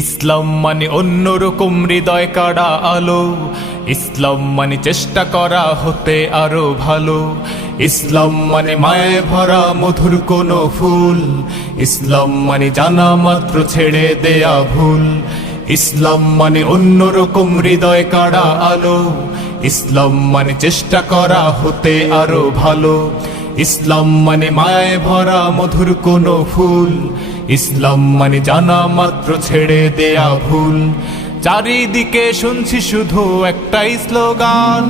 ইসলাম মানে অন্যরকম হৃদয় কাড়া আলো, ইসলাম মানে চেষ্টা করা হতে আরো ভালো। ইসলাম মানে মায়ে ভরা মধুর কোনো ফুল, ইসলাম মানে জানা মাত্র ছেড়ে দেয়া ভুল। ইসলাম মানে অন্যরকম হৃদয় কাড়া আলো, ইসলাম মানে চেষ্টা করা হতে আরো ভালো। ইসলাম মানে মায়ে ভরা মধুর কোনো ফুল, ইসলাম মানে জানা মাত্র ছেড়ে দেয়া ভুল। চারিদিকে শুনছি শুধু একটাই স্লোগান,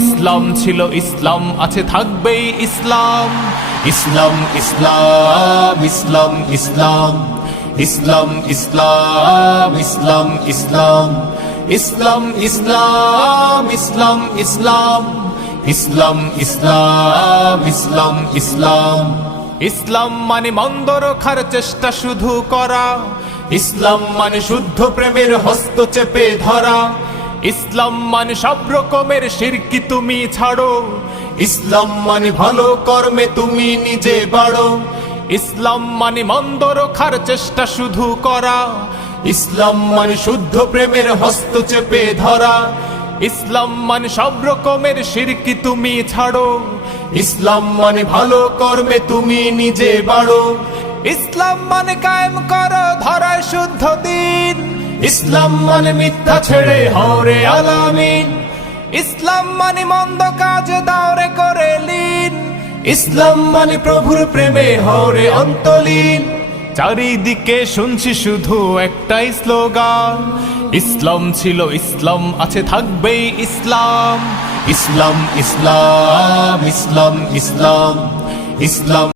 ইসলাম ছিল ইসলাম আছে থাকবেই ইসলাম। ইসলাম ইসলাম ইসলাম ইসলাম ইসলাম ইসলাম ইসলাম ইসলাম ইসলাম ইসলাম ইসলাম ইসলাম ইসলাম ইসলাম ইসলাম ইসলাম। ইসলাম মানে মন্দ রক্ষার চেষ্টা শুধু করা, ইসলাম মানে শুদ্ধ প্রেমের হস্ত চেপে ধরা। ইসলাম মানে সব রকমের শিরকি তুমি ছাড়ো, ইসলাম মানে ভালো কর্মে তুমি নিজে বাড়ো। ইসলাম মানে মন্দ রক্ষার চেষ্টা শুধু করা, ইসলাম মানে শুদ্ধ প্রেমের হস্ত চেপে ধরা। ইসলাম মানে সব রকমের শিরকি তুমি ছাড়ো, ইসলাম মানে ভালো কর্মে তুমি নিজে বাড়ো। ইসলাম মানে কায়েম করো ধরায় শুদ্ধ দিন, ইসলাম মানে মিথ্যা ছেড়ে হরে আলামিন। ইসলাম মানে মন্দ কাজে দাওরে করে লীন, ইসলাম মানে প্রভুর প্রেমে হরে অন্তলীন। চারিদিকে শুনছি শুধু একটাই স্লোগান, ইসলাম ছিল ইসলাম আছে থাকবেই ইসলাম। ইসলাম ইসলাম ইসলাম ইসলাম ইসলাম।